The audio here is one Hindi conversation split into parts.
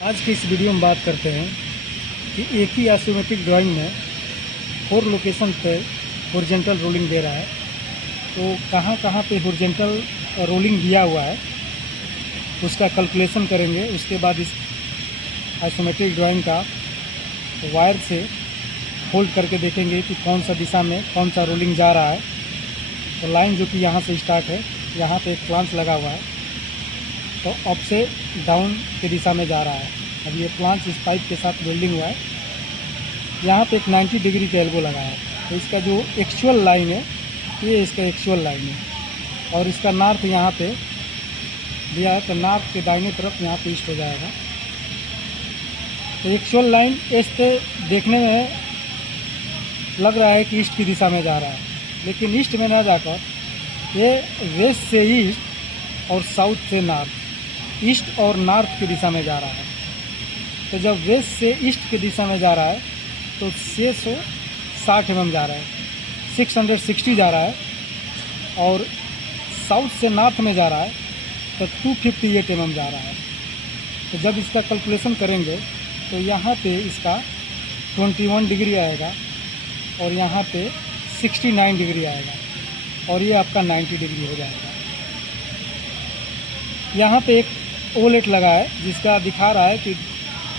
आज की इस वीडियो में बात करते हैं कि एक ही आइसोमेट्रिक ड्राइंग में 4 लोकेशन पे हॉरिजॉन्टल रोलिंग दे रहा है, तो कहाँ कहाँ पे हॉरिजॉन्टल रोलिंग दिया हुआ है उसका कैलकुलेशन करेंगे। उसके बाद इस आइसोमेट्रिक ड्राइंग का वायर से होल्ड करके देखेंगे कि कौन सा दिशा में कौन सा रोलिंग जा रहा है। तो लाइन जो कि यहाँ से स्टार्ट है, यहाँ पे एक प्लांच लगा हुआ है, तो अप से डाउन की दिशा में जा रहा है। अब ये प्लांच इस पाइप के साथ वेल्डिंग हुआ है। यहाँ पे एक 90 डिग्री का एल्बो लगा है, तो इसका जो एक्चुअल लाइन है ये इसका एक्चुअल लाइन है, और इसका नॉर्थ यहाँ पे दिया है, तो नॉर्थ के दाहिने तरफ यहाँ पे ईस्ट हो जाएगा। तो एक्चुअल लाइन ईस्ट देखने में लग रहा है कि ईस्ट की दिशा में जा रहा है, लेकिन ईस्ट में ना जाकर ये वेस्ट से ईस्ट और साउथ से नॉर्थ, ईस्ट और नॉर्थ की दिशा में जा रहा है। तो जब वेस्ट से ईस्ट की दिशा में जा रहा है तो 660 mm जा रहा है, 660 जा रहा है, और साउथ से नॉर्थ में जा रहा है तो 258 mm जा रहा है। तो जब इसका कैलकुलेशन करेंगे तो यहाँ पे इसका 21 डिग्री आएगा, और यहाँ पे 69 डिग्री आएगा, और ये आपका 90 डिग्री हो जाएगा। यहाँ पे एक ओलेट लगा है जिसका दिखा रहा है कि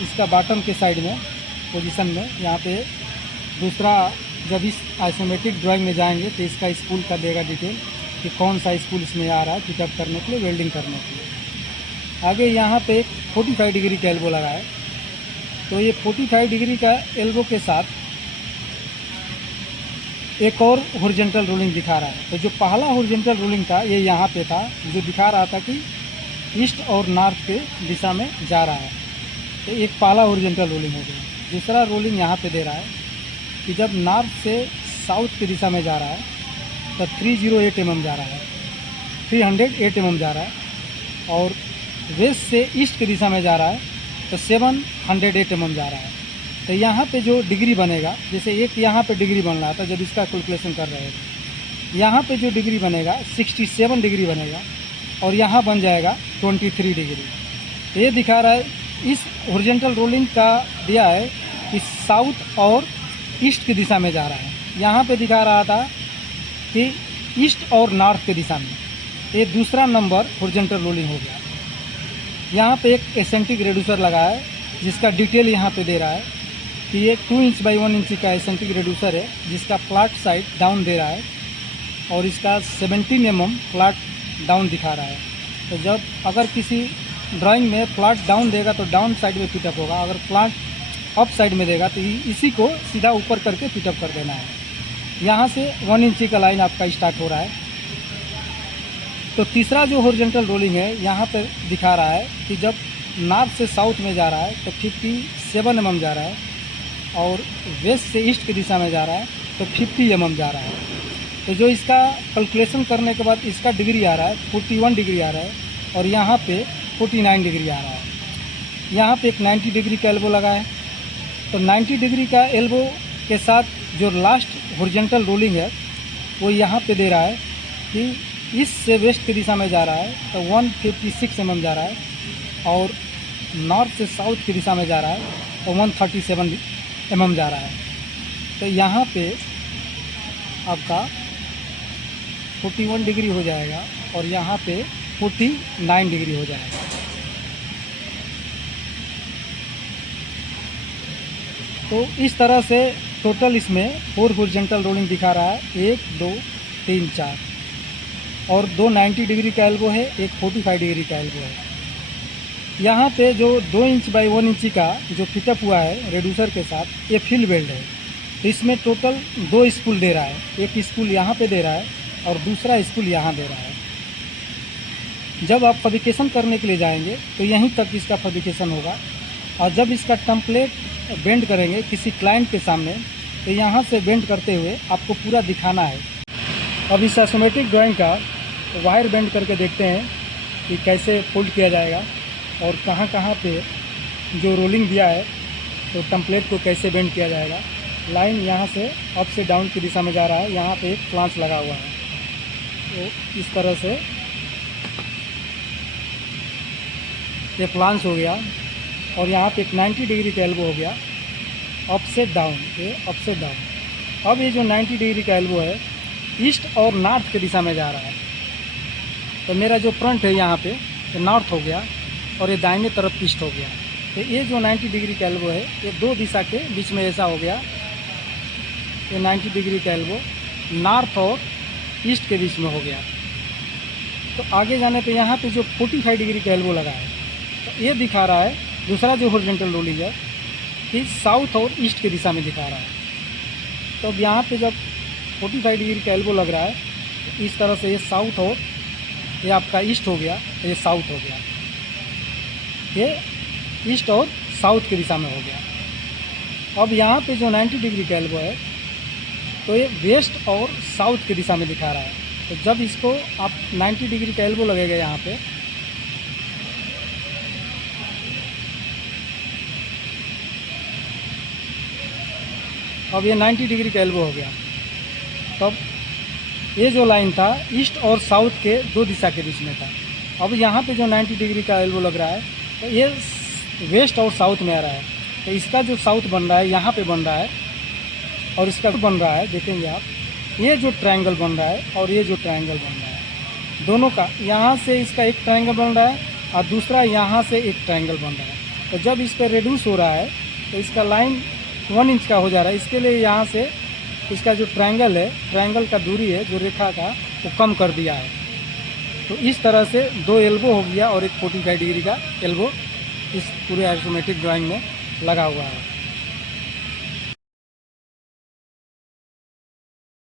इसका बॉटम के साइड में पोजीशन में, यहाँ पे दूसरा, जब इस आइसोमेट्रिक ड्राइंग में जाएंगे तो इसका स्पूल का देगा डिटेल कि कौन सा स्पूल इसमें आ रहा है फिटअप करने के लिए, वेल्डिंग करने के लिए। आगे यहाँ पे एक 45 डिग्री का एल्बो लगा है, तो ये 45 डिग्री का एल्बो के साथ एक और हॉरिजॉन्टल रोलिंग दिखा रहा है। तो जो पहला हॉरिजॉन्टल रोलिंग था ये यहाँ पे था, जो दिखा रहा था कि ईस्ट और नॉर्थ के दिशा में जा रहा है, तो एक पहला हॉरिजॉन्टल रोलिंग हो गया। दूसरा रोलिंग यहाँ पे दे रहा है कि जब नॉर्थ से साउथ की दिशा में जा रहा है तो 308 mm जा रहा है, 308 mm जा रहा है, और वेस्ट से ईस्ट की दिशा में जा रहा है तो 708 mm जा रहा है। तो यहाँ पे जो डिग्री बनेगा, जैसे एक यहाँ पे डिग्री बन रहा था जब इसका कैलकुलेशन कर रहे थे, यहाँ पे जो डिग्री बनेगा 67 डिग्री बनेगा, और यहाँ बन जाएगा 23 डिग्री। तो ये दिखा रहा है, इस हॉरिजॉन्टल रोलिंग का दिया है कि साउथ और ईस्ट की दिशा में जा रहा है। यहाँ पे दिखा रहा था कि ईस्ट और नॉर्थ की दिशा में। ये दूसरा नंबर हॉरिजॉन्टल रोलिंग हो गया। यहाँ पे एक एसेंट्रिक रेड्यूसर लगा है जिसका डिटेल यहाँ पे दे रहा है कि ये 2 इंच बाई 1 इंच का एसेंट्रिक रेड्यूसर है, जिसका फ्लैट साइड डाउन दे रहा है, और इसका 17 mm फ्लैट डाउन दिखा रहा है। तो जब अगर किसी ड्राइंग में फ्लैट डाउन देगा तो डाउन साइड में फिटअप होगा, अगर फ्लैट अप साइड में देगा तो इसी को सीधा ऊपर करके फिटअप कर देना है। यहाँ से 1 इंच का लाइन आपका स्टार्ट हो रहा है। तो तीसरा जो हॉरिजॉन्टल रोलिंग है यहाँ पर दिखा रहा है कि जब नॉर्थ से साउथ में जा रहा है तो 57 mm जा रहा है, और वेस्ट से ईस्ट की दिशा में जा रहा है तो 50 mm जा रहा है। तो जो इसका कैलकुलेशन करने के बाद इसका डिग्री आ रहा है 41 डिग्री आ रहा है, और यहाँ पे 49 डिग्री आ रहा है। यहाँ पे एक 90 डिग्री का एल्बो लगा है, तो 90 डिग्री का एल्बो के साथ जो लास्ट हॉरिजॉन्टल रोलिंग है वो यहाँ पे दे रहा है कि ईस्ट से वेस्ट की दिशा में जा रहा है तो 156 mm जा रहा है, और नॉर्थ से साउथ की दिशा में जा रहा है तो 137 mm जा रहा है। तो यहाँ पे आपका 41 डिग्री हो जाएगा, और यहाँ पे 49 डिग्री हो जाएगा। तो इस तरह से टोटल इसमें 4 हॉरिजॉन्टल रोलिंग दिखा रहा है, 1 2 3 4, और 2 90 डिग्री का एल्बो है, एक 45 डिग्री का एल्बो है। यहाँ पे जो 2 इंच बाई 1 इंच का जो फिटअप हुआ है रेड्यूसर के साथ, ये फील्ड वेल्ड है। तो इसमें टोटल 2 स्पूल दे रहा है, एक स्पूल यहाँ पे दे रहा है और दूसरा स्पूल यहाँ दे रहा है। जब आप फैब्रिकेशन करने के लिए जाएंगे तो यहीं तक इसका फैब्रिकेशन होगा, और जब इसका टेम्पलेट बेंड करेंगे किसी क्लाइंट के सामने तो यहाँ से बेंड करते हुए आपको पूरा दिखाना है। अब इस आइसोमेट्रिक ड्राइंग का वायर बेंड करके देखते हैं कि कैसे फोल्ड किया जाएगा, और कहाँ कहाँ पे जो रोलिंग दिया है तो टेम्पलेट को कैसे बेंड किया जाएगा। लाइन यहाँ से अप से डाउन की दिशा में जा रहा है, यहाँ पे एक फ्लांच लगा हुआ है, तो इस तरह से ये फ्लांच हो गया। और यहाँ पे एक 90 डिग्री का एल्बो हो गया अपसेट डाउन, ये अपसेट डाउन। अब ये जो 90 डिग्री का एल्बो है ईस्ट और नॉर्थ की दिशा में जा रहा है। तो मेरा जो फ्रंट है यहाँ पे ये नॉर्थ हो गया और ये दाहिने तरफ ईस्ट हो गया। तो ये जो 90 डिग्री का एल्बो है ये दो दिशा के बीच में ऐसा हो गया। ये 90 डिग्री का एल्बो नॉर्थ और ईस्ट के बीच में हो गया। तो आगे जाने पे यहाँ पे जो 45 डिग्री का एल्बो लगा है तो ये दिखा रहा है दूसरा जो हॉरिजॉन्टल रोलिंग है कि साउथ और ईस्ट की दिशा में दिखा रहा है। तो अब यहाँ पे जब 45 डिग्री का एल्बो लग रहा है तो इस तरह से ये साउथ और ये आपका ईस्ट हो गया, तो ये साउथ हो गया, ये ईस्ट और साउथ की दिशा में हो गया। अब यहाँ पे जो 90 डिग्री का एल्बो है तो ये वेस्ट और साउथ की दिशा में दिखा रहा है। तो जब इसको आप 90 डिग्री का एल्बो लगेगा यहाँ पे अब ये 90 डिग्री का एल्बो हो गया। तब ये जो लाइन था ईस्ट और साउथ के दो दिशा के बीच में था। अब यहाँ पे जो 90 डिग्री का एल्बो लग रहा है तो ये वेस्ट और साउथ में आ रहा है। तो इसका जो साउथ बन रहा है यहाँ पे बन रहा है और इसका बन रहा है, देखेंगे आप, ये जो ट्रायंगल बन रहा है और ये जो ट्रायंगल बन रहा है दोनों का, यहाँ से इसका एक ट्रायंगल बन रहा है और दूसरा यहाँ से एक ट्रायंगल बन रहा है। तो जब इस पर रिड्यूस हो रहा है तो इसका लाइन 1 इंच का हो जा रहा है। इसके लिए यहाँ से इसका जो ट्रायंगल है, ट्रायंगल का दूरी है जो रेखा का, वो कम कर दिया है। तो इस तरह से दो एल्बो हो गया और एक 45 डिग्री का एल्बो इस पूरे आइसोमेट्रिक ड्राइंग में लगा हुआ है।